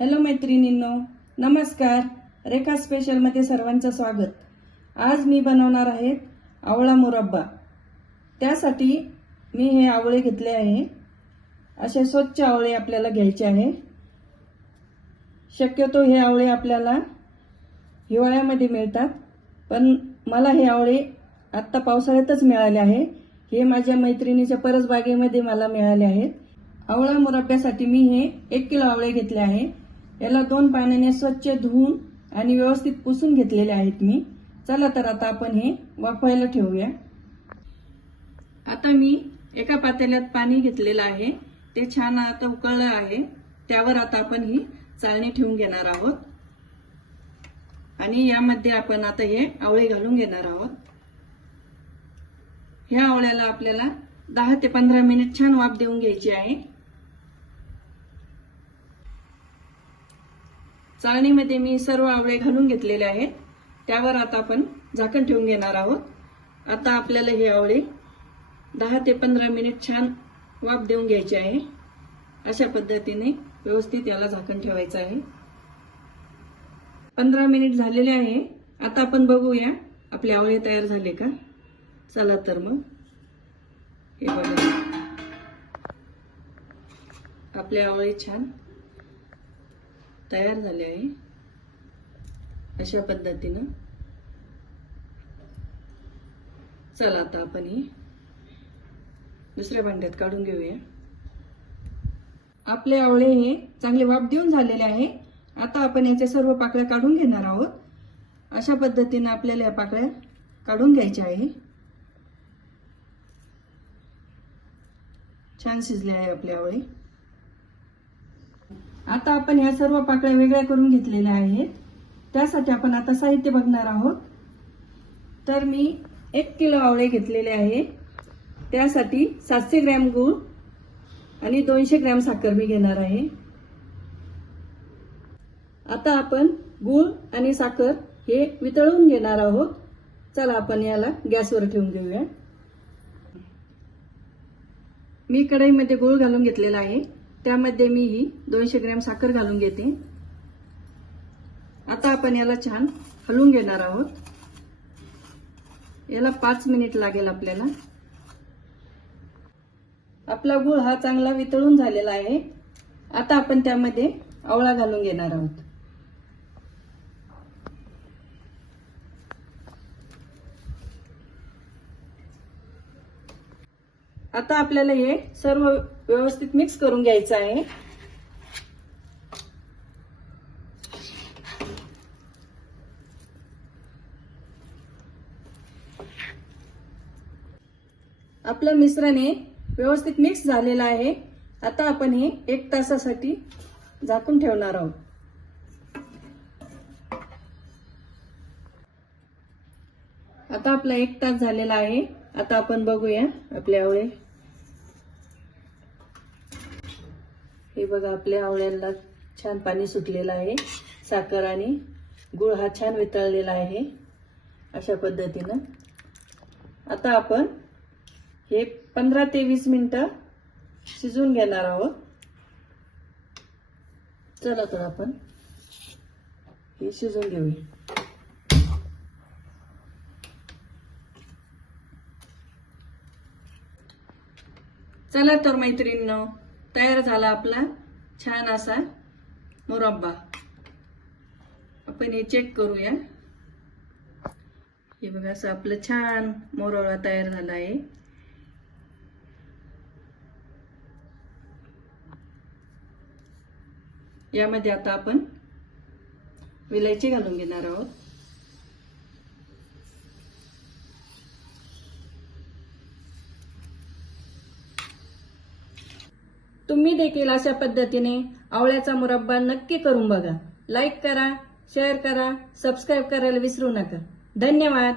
Hello मैत्रिणींनो नमस्कार. रेखा स्पेशलमध्ये सर्वांचं स्वागत. आज मी बनवणार आहे आवळा मुरब्बा. त्यासाठी मी हे आवळे घेतले आहे. असे स्वच्छ आवळे आपल्याला घ्यायचे आहे. शक्यतो हे आवळे आपल्याला हिवाळ्यामध्ये मिळतात पण मला हे आवळे आत्ता पावसाळ्यातच मिळाले आहे. हे माझ्या मैत्रिणीच्या परसबागेमध्ये मला मिळाले आहेत. आवळा मुरब्ब्यासाठी मी हे एक किलो आवळे घेतले आहे. याला दोन पाण्याने स्वच्छ धुवून आणि व्यवस्थित पुसून घेतलेले आहेत मी. चला तर आता आपण हे वाफवायला ठेवूया. आता मी एका पातेल्यात पाणी घेतलेलं आहे. ते छान आता उकळलं आहे. त्यावर आता आपण ही चाळणी ठेवून घेणार आहोत. आणि यामध्ये आपण आता हे आवळे घालून घेणार आहोत. ह्या आवळ्याला आपल्याला दहा ते पंधरा मिनिट छान वाफ देऊन घ्यायची आहे. चाळणीमध्ये मी सर्व आवळे घालून घेतलेले आहेत. त्यावर आता आपण झाकण ठेवून घेणार आहोत. आता आपल्याला हे आवळे दहा ते पंधरा मिनिट छान वाफ देऊन घ्यायचे आहे. अशा पद्धतीने व्यवस्थित याला झाकण ठेवायचं आहे. पंधरा मिनिट झालेले आहे. आता आपण बघूया आपले आवळे तयार झाले का? चला तर मग. हे बघा. आपले आवळे छान तयार झाले आहे. अशा पद्धतीनं. चला आता आपण ही दुसऱ्या भांड्यात काढून घेऊया. आपले आवळे हे चांगले वाफ देऊन झालेले आहे. आता आपण याच्या सर्व पाकळ्या काढून घेणार आहोत. अशा पद्धतीनं आपल्याला या पाकळ्या काढून घ्यायच्या आहे. छान शिजले आहे आपले आवळे. आता आपण ह्या सर्व पाकळ्या वेगळ्या करून घेतलेल्या आहेत. त्यासाठी आपण आता साहित्य बघणार आहोत. तर मी एक किलो आवळे घेतलेले आहे. त्यासाठी सातशे ग्रॅम गूळ आणि दोनशे ग्रॅम साखर मी घेणार आहे. आता आपण गूळ आणि साखर हे वितळून घेणार आहोत. चला आपण याला गॅसवर ठेवून घेऊया मी कढईमध्ये गूळ घालून घेतलेला आहे. त्यामध्ये मी ही दोनशे ग्रॅम साखर घालून घेते. आता आपण याला छान हलवून घेणार आहोत. याला पाच मिनिट लागेल आपल्याला. आपला गूळ हा चांगला वितळून झालेला आहे. आता आपण त्यामध्ये आवळा घालून घेणार आहोत. आता आपल्याला हे सर्व व्यवस्थित मिक्स करून घ्यायचं आहे. आपलं मिश्रण हे व्यवस्थित मिक्स झालेलं आहे. आता आपण हे एक तासासाठी झाकून ठेवणार आहोत. आता आपला एक तास झालेला आहे. आता आपण बघूया आपले आवळे हे बघा आपल्या आवळ्यांना छान पाणी सुटलेलं आहे. साखर आणि गुळ हा छान वितळलेला आहे अशा पद्धतीनं. आता आपण हे पंधरा ते वीस मिनटं शिजून घेणार आहोत. चला तर आपण हे शिजून घेऊया. चला तर मैत्रिणींनो तयार झाला आपला छान असा मुरब्बा. आपण हे चेक करूया. हे बघा असं आपलं छान मोरवळा तयार झाला आहे. यामध्ये आता आपण विलायची घालून घेणार आहोत. तुम्ही देखील अशा पद्धतीने आवळ्याचा मुरब्बा नक्की करून बघा. लाईक करा शेअर करा सबस्क्राईब करायला विसरू नका. धन्यवाद.